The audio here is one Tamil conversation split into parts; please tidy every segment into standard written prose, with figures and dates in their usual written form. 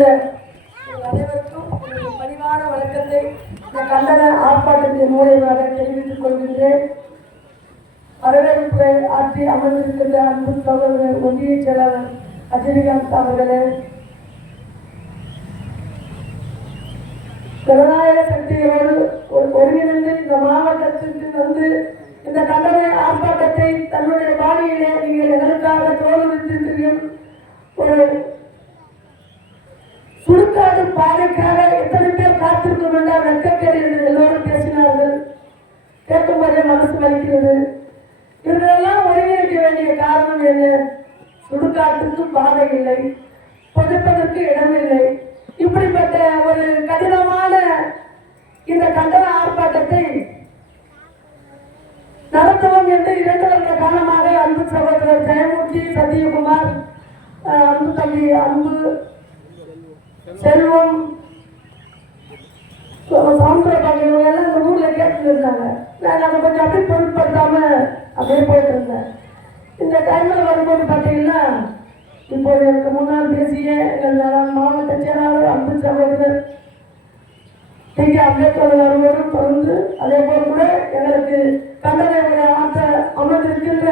வந்திருக்கின்ற அனைவருக்கும் பணிவான வணக்கத்தை இந்த கண்டன ஆர்ப்பாட்டத்தின் மூலமாக தெரிவித்துக் கொள்கின்றேன். வரவேற்புரை ஆற்றி அமர்ந்திருக்கின்ற அன்பு சகோதரர் ஒன்றிய செயலாளர் ரஜினிகாந்த் அவர்களே, ஜனநாயக சக்திகளோடு ஒருங்கிணைந்து இந்த மாவட்டத்திற்கு வந்து இந்த கண்டன ஆர்ப்பாட்டத்தை தன்னுடைய பாணியிலே நீங்கள் எதற்காக தோல்வித்திருக்கிறீர்கள். ஒரு சுடுகாடு பாதைக்காக எத்தனை பேர் காத்திருக்கும் என்றால் வெட்கக்கேடு என்று எல்லோரும் பேசினார்கள். கேட்கும்போதே மனசு வலிக்கிறது. இவர்களெல்லாம் ஒருங்கிணைக்க வேண்டிய காரணம் என்ன? சுடுகாட்டுக்கு பாதை இல்லை, புதைப்பதற்கு இடமில்லை. இப்படிப்பட்ட ஒரு கடினமான இந்த கண்டன ஆர்ப்பாட்டத்தை நடத்துவோம் என்று 2 வருட காலமாக அன்பு சகோதரர் ஜெயமூர்த்தி, சத்தியகுமார், அன்பு தம்பி அன்பு, செல்வம், சவுந்தரபாண்டி எல்லாம் இந்த ஊர்ல கேட்டு இருந்தாங்க. நான் அதை கொஞ்சம் அப்படியே பொருட்படுத்தாம அப்படியே போயிட்டு இருந்தேன். இந்த டைம்ல வரும்போது பார்த்தீங்கன்னா, இப்போது எனக்கு முன்னால் பேசிய எங்கள் மாவட்ட செயலாளர் அன்பு சகோதரர் அம்பேத்கர் வருவதும் தொடர்ந்து அதே போல் கூட எங்களுக்கு கண்டனை ஆற்ற அமர்ந்திருக்கின்ற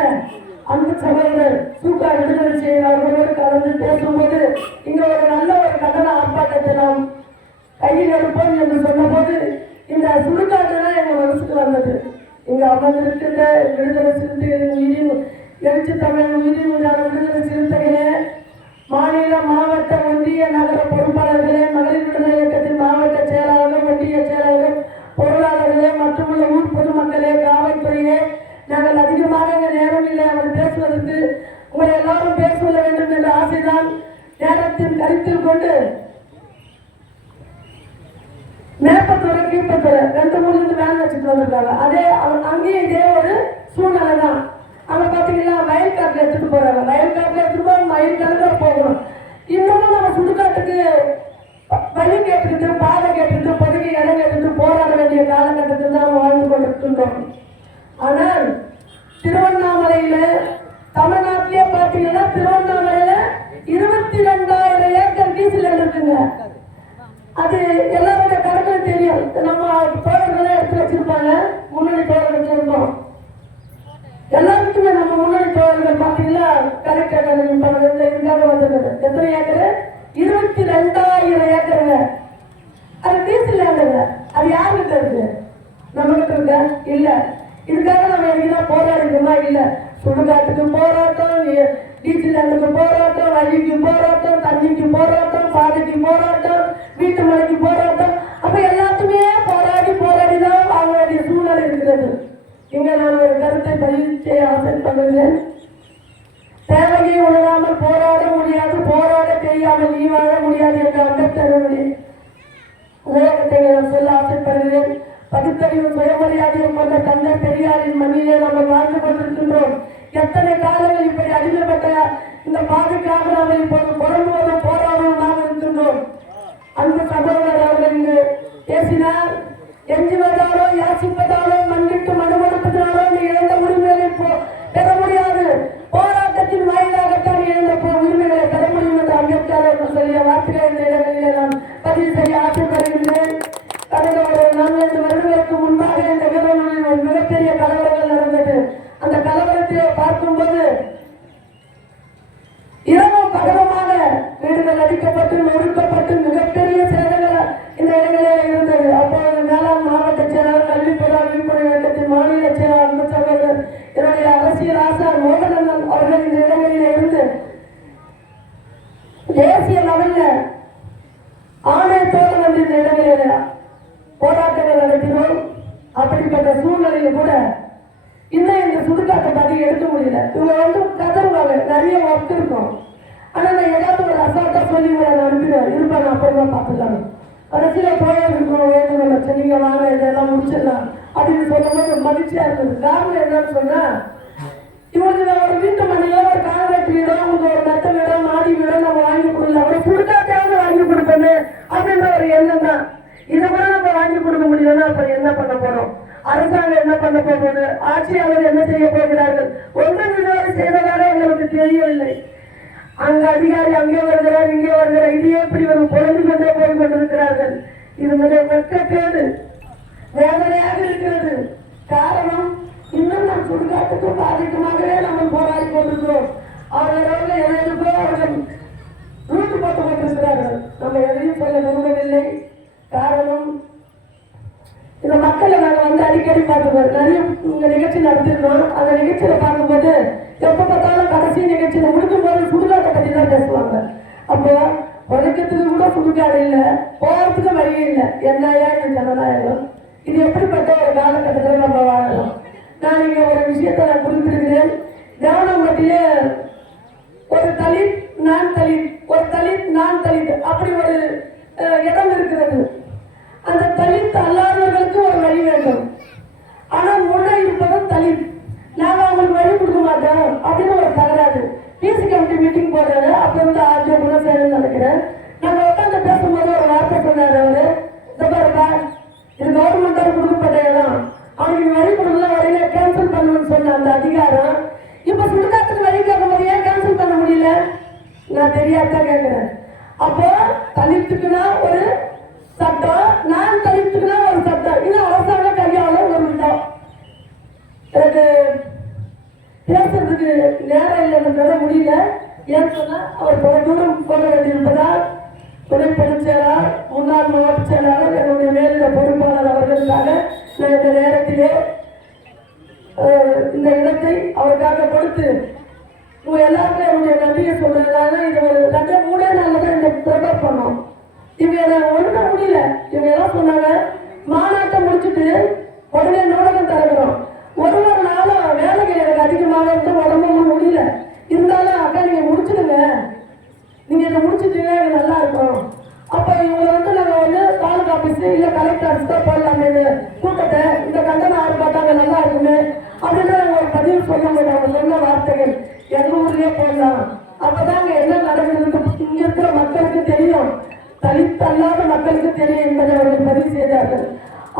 அன்பு சகோதரர் சூக்கா விடுதலை செய்கிறார்களோடு கலந்து பேசும்போது இங்க ஒரு நல்ல ஒரு கண்டன ஆர்ப்பாட்டத்தை நாம் கையில் எடுப்போம் என்று சொன்னபோது இந்த சுடுகாட்டு தான் எங்க மனசுக்கு வந்தது. இங்க அமர்ந்திருக்கின்ற விடுதலை சிறுத்தைகளின் உயிரின் எழுச்சி தமிழ் உயிரின் விடுதலை சிறுத்தைகளே, மாநில மாவட்ட ஒன்றிய நகர பொறுப்பாளர்களே, மகளிர் விடுதலை இயக்கத்தின் மாவட்ட செயலாளர்கள், ஒன்றிய செயலாளர்கள், பொருளாளர்களே, மற்றுமுள்ள ஊர் பொதுமக்களே, காவல்துறையே, நாங்கள் அதிகமாக இந்த நேரம் இல்லை அவர் பேசுவதற்கு. உங்களை எல்லாரும் பேச வேண்டும் என்ற ஆசைதான் நேரத்தின் கருத்தில் கொண்டு மேற்பத்துறை கீழ்பத்துறை 2-3 வேலை வச்சுட்டு வந்திருக்காங்க. அதே அங்கேயும் இதே ஒரு சூழ்நிலை தான். அங்க பாத்தீங்கன்னா வயல்காட்டுல எடுத்துட்டு போறாங்க. வயல்காட்டுல எடுத்துட்டு போய் வயல்காட்டுல போகணும். இன்னமும் நம்ம சுடுகாட்டுக்கு வழி கேட்டுக்கிட்டு, பாதை கேட்டுக்கிட்டு, பதவி இடம் கேட்டுட்டு போராட வேண்டிய காலகட்டத்தில் தான் வாழ்ந்து கொண்டிருக்கின்றோம். ஆனால் திருவண்ணாமலையில, தமிழ்நாட்டிலே பாத்தீங்கன்னா திருவண்ணாமலையில 22,000 ஏக்கர் டீசல் இருக்குங்க. அது எல்லாருடைய கணக்கு தெரியும். நம்ம தோழர்களே எடுத்து வச்சிருப்பாங்க. முன்னணி தோழர்கள் இருந்தோம் எல்லாருக்குமே. நம்ம முன்னணி தோழர்கள் பாத்தீங்கன்னா கலெக்டர் இதுக்காக வந்திருக்குது. எத்தனை ஏக்கர்? 22,000 ஏக்கருங்க. அது டீசல் லேண்டுங்க. அது யாருக்கிட்ட இருக்கு? நம்ம கிட்ட இருக்க இல்ல. இதுக்காக நம்ம எங்கன்னா போராடிக்கணுமா? இல்ல. சுடுகாட்டுக்கு போராட்டம், டீசல் லேண்டுக்கு போராட்டம், வழிக்கு போராட்டம், தண்ணிக்கு போராட்டம், பாதைக்கு போராட்டம், வீட்டு மலைக்கு போராட்டம். அப்ப எல்லாத்துமே போராடி தான் வாங்க வேண்டிய சூழ்நிலை இருக்கிறது. இங்க நான் ஒரு கருத்தை பதிவு செய்ய ஆசைப்படுகிறேன். தேவையை உணராமல் போராட முடியாது, போராட தெரியாமல் நீ வாழ முடியாது என்ற அம்பேத்கருடைய உலகத்தை நான் சொல்ல ஆசைப்படுகிறேன். பகுத்தறிவு சுயமரியாதையும் கொண்ட தந்தை பெரியாரின் மண்ணிலே நம்ம வாழ்ந்து கொண்டிருக்கின்றோம். எத்தனை காலங்கள் இப்படி அடிமைப்பட்ட இந்த பாதுகாக்க நாம் இப்போது புறம்புவதும் போராடவும் நாம் இருக்கின்றோம். அன்பு சகோதரர் அவர்கள் இங்கு பேசினார். எஞ்சுவதாலோ யாசிப்பதாலோ மன்னிட்டு மனுமடுப்பதனாலோ நீ இழந்த உரிமைகளை பெற முடியாது, போராட்டத்தின் வாயிலாகத்தான் இழந்த உரிமைகளை பெற முடியும் என்று அம்பேத்கர் என்று சொல்லிய வார்த்தைகள் இந்த இடங்களிலே நான் பதிவு செய்ய ஆசைப்படுகின்றேன். கடந்த ஒரு 4-5 வருடங்களுக்கு முன்பாக இந்த வீரர்களில் ஒரு மிகப்பெரிய கலவரங்கள் நடந்தது. அந்த கலவரத்தை பார்க்கும்போது இரவும் பகலமாக வீடுகள் அடிக்கப்பட்டு நொறுக்கப்பட்டு மிகப்பெரிய சேதங்கள் இந்த இடங்களில் இருந்தது. அப்போது மேலாண் மாவட்ட செயலாளர், கல்வித்துறை விழிப்புணர்வு இயக்கத்தின் மாநில செயலாளர் சகோதரர் என்னுடைய அரசியல் ஆசார் மோகனந்தன் அவர்கள் இந்த இடங்களில் இருந்து தேசிய லெவலில் ஆணையத்தோடு வந்து இந்த இடங்களில் போராட்டங்கள் நடத்தினோம். அப்படிப்பட்ட சூழ்நிலையில் கூட இன்னும் இந்த சுடுகாட்டை பற்றி எடுக்க முடியல. இவங்க வந்து கதறுவாங்க, நிறைய ஒர்க் இருக்கும். ஆனா நான் ஏதாவது ஒரு அசால்ட்டா சொல்லி நான் அனுப்பிடுவேன், இருப்பாங்க, அப்புறமா பார்த்துக்கலாம். கடைசியில போயிருக்கோம், வேணுங்க நீங்க வாங்க இதெல்லாம் முடிச்சிடலாம் அப்படின்னு சொல்லும்போது மகிழ்ச்சியா இருந்தது. காரணம் என்னன்னு சொன்னா, இவங்களுக்கு ஒரு வீட்டு மனையோ, ஒரு காங்கிரீட் வீடோ, உங்களுக்கு ஒரு மெத்த வீடோ, மாடி வீடோ நம்ம வாங்கி கொடுக்கல, ஒரு சுடுகாட்டையாவது வாங்கி கொடுப்பேன்னு அப்படின்ற ஒரு எண்ணம் தான். இதை கூட நம்ம வாங்கி கொடுக்க முடியலன்னா அப்புறம் என்ன பண்ண போறோம்? அரசாங்கம் என்ன பண்ண போகிறது? ஆட்சியாளர் என்ன செய்ய போகிறார்கள்? ஒன்றும் இதுவரை செய்ததாக எங்களுக்கு தெரியவில்லை. அங்க அதிகாரி அங்கே வருகிறார், இங்கே வருகிறார். இது எப்படி அவர்கள் குறைந்து கொண்டே போய் கொண்டிருக்கிறார்கள். இது மிக வெட்கக்கேடு, வேதனையாக இருக்கிறது. காரணம், இன்னும் நம் சுடுகாட்டுக்கும் பாதிக்குமாகவே நம்ம போராடி கொண்டிருக்கிறோம். அவர்களோட எதற்கோ அவர்கள் ரூட்டு போட்டு கொண்டிருக்கிறார்கள். நம்ம எதையும் சொல்ல விரும்பவில்லை. காரணம், இந்த மக்களை நாங்கள் வந்து அடிக்கடி பார்க்கும்போது நிறைய உங்க நிகழ்ச்சி நடத்திருந்தோம். அந்த நிகழ்ச்சியில பார்க்கும்போது எப்ப பார்த்தாலும் கடைசி நிகழ்ச்சியில முடிக்கும் போது சுடுகாட்டை பற்றி தான் பேசுவாங்க. அப்போ உழைக்கிறதுக்கு கூட சுடுகாடு இல்லை, போறதுக்கு வழி இல்லை. என்னையா இந்த ஜனநாயகம், இது எப்படிப்பட்ட ஒரு காலகட்டத்தில் நம்ம வாழணும்? நான் இங்க ஒரு விஷயத்தை நான் குறிப்பிடுகிறேன். தேவனம்பட்டியிலே ஒரு தலித் நான் தலித், ஒரு தலித் நான் தலித், அப்படி ஒரு இடம் இருக்கிறது. அந்த தலித் அல்லாதவர்களுக்கு ஒரு வழி வேண்டும். ஆனா முன்னே இருப்பதும் தலித், நாங்க அவங்களுக்கு வழி கொடுக்க மாட்டோம் அப்படின்னு ஒரு தகராறு. பிசி கமிட்டி மீட்டிங் போடுறாரு. அப்ப வந்து ஆர்ஜோ குணசேகரன் நினைக்கிறேன். நாங்க உட்காந்து பேசும்போது ஒரு வார்த்தை சொன்னாரு. அவரு இந்த பாருப்பா, இது கவர்மெண்டால் கொடுக்கப்பட்ட இடம், அவனுக்கு வழி கொடுக்கல, வழியில கேன்சல் பண்ணணும்னு சொன்ன அந்த அதிகாரம் இப்ப சுடுகாட்டுக்கு வழி கேட்க முடியும், ஏன் கேன்சல் பண்ண முடியல? நான் தெரியாதான் கேட்கிறேன். அப்போ தலித்துக்குன்னா ஒரு சட்டம், நான் தலித்துக்குன்னா ஒரு சட்டம். இது அரசாங்க கையாள ஒரு விதம். எனக்கு பேசுறதுக்கு நேரம் இல்லைன்றத முடியல. ஏன்னு சொன்னா அவர் பல தூரம் போக வேண்டியிருப்பதால் துணை பொதுச் செயலாளர், முன்னாள் மாவட்ட செயலாளர், என்னுடைய மேலிட பொறுப்பாளர் அவர்களுக்காக நான் இந்த நேரத்திலே இந்த இடத்தை அவருக்காக கொடுத்து உங்க எல்லாருக்கும் என்னுடைய நன்றியை சொல்றதுனால இது ஒரு 2-3 நாள்ல தான் இந்த ப்ரிப்பேர் பண்ணோம். இவங்க என்ன ஒழுங்க முடியல. இவங்க எல்லாம் சொன்னாங்க, மாநாட்டை முடிச்சுட்டு உடனே நூலகம் திறக்கிறோம். ஒரு நாளும் வேலைகள் எனக்கு அதிகமாக இருந்து உடம்பு முடியல. இருந்தாலும் அக்கா நீங்க முடிச்சுடுங்க, நீங்க இதை முடிச்சுட்டீங்கன்னா எனக்கு நல்லா இருக்கும். அப்ப இவங்களை வந்து நாங்க வந்து தாலுகா ஆபீஸ் இல்ல கலெக்டர் ஆபீஸ் தான் போடலாமே இந்த கூட்டத்தை, இந்த கண்டனம் ஆர்ப்பாட்டாங்க நல்லா இருக்குமே அப்படின்னு நாங்க ஒரு பதிவு சொல்ல முடியும். அவங்க சொன்ன வார்த்தைகள் எங்க ஊர்லயே போடலாம். அப்பதான் என்ன நடக்குது இங்க இருக்கிற மக்களுக்கு தெரியும், தலித் அல்லாத மக்களுக்கு தெரியும் என்பதை அவர்கள் பதிவு செய்தார்கள்.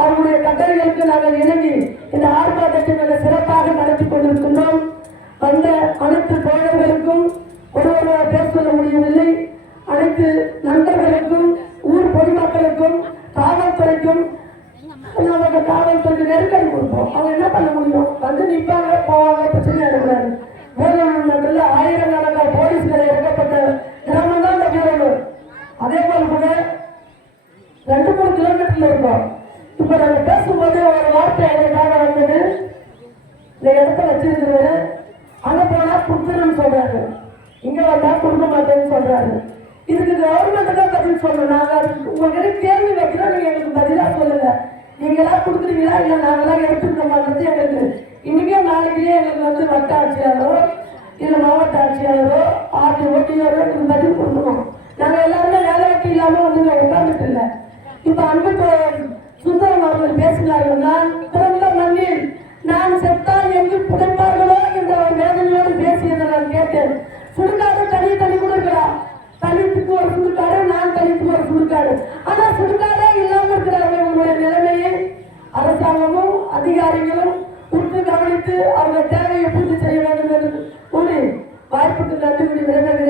அவருடைய கட்டளைகளுக்கு நாங்கள் இணங்கி இந்த ஆர்ப்பாட்டத்தை நாங்கள் சிறப்பாக நடத்தி கொண்டிருக்கின்றோம். வந்த அனைத்து தோழர்களுக்கும் ஒருவராக பேச சொல்ல முடியவில்லை. அனைத்து நண்பர்களுக்கும், ஊர் பொதுமக்களுக்கும், காவல்துறைக்கும் நமக்கு காவல்துறைக்கு நெருக்கடி கொடுப்போம். அவங்க என்ன பண்ண முடியும்? வந்து நிற்பாங்க, போவாங்க, பிரச்சனை எடுக்கிறாரு. வேலூர் ஆயிரக்கணக்கான போலீஸ்களை இறக்கப்பட்ட கிராமம் தான் இந்த வேலூர். அதே போல கூட 2-3 கிலோமீட்டர்ல இருக்கோம். இப்ப நாங்க பேசும்போது ஒரு வார்த்தை எங்களுக்காக வந்தது, இந்த இடத்த வச்சிருக்கிறது அங்க போனா கொடுத்துருன்னு சொல்றாரு, இங்க வந்தா கொடுக்க மாட்டேன்னு சொல்றாரு. இதுக்கு கவர்மெண்ட் தான் பதில் சொல்லணும். நாங்க உங்ககிட்ட கேள்வி வைக்கிறோம், நீங்க எங்களுக்கு பதிலா சொல்லுங்க. நீங்க எல்லாம் கொடுக்குறீங்களா இல்ல நாங்கெல்லாம் எடுத்துக்கிறோமான்றது எங்களுக்கு இன்னைக்கே நாளைக்குலயே எங்களுக்கு வந்து வட்ட ஆட்சியாளரோ இல்ல மாவட்ட ஆட்சியாளரோ ஆர்டிஓடிஆரோ நீங்க பதில் கொடுக்கணும். நாங்க எல்லாருமே வேலை வெட்டி இல்லாம வந்து உட்கார்ந்துட்டு இல்லை. இப்ப அன்பு சுந்தரம் அவர்கள் பேசினார்கள், நான் பிறந்த மண்ணில் நான் செத்தால் எங்கு புதைப்பார்களோ என்ற ஒரு வேதனையோடு பேசியதை நான் கேட்டேன். சுடுகாடு தனி கூட இருக்கிறார். தலித்துக்கு ஒரு சுடுகாடு, நான் தலித்துக்கு ஒரு சுடுகாடு. ஆனா சுடுகாடே இல்லாம இருக்கிறார்கள். உங்களுடைய நிலைமையை அரசாங்கமும் அதிகாரிகளும் உற்று கவனித்து அவர்கள் தேவையை பூர்த்தி செய்ய வேண்டும் என்று கூறி வாய்ப்புக்கு நன்றி விடைபெறுகிறேன்.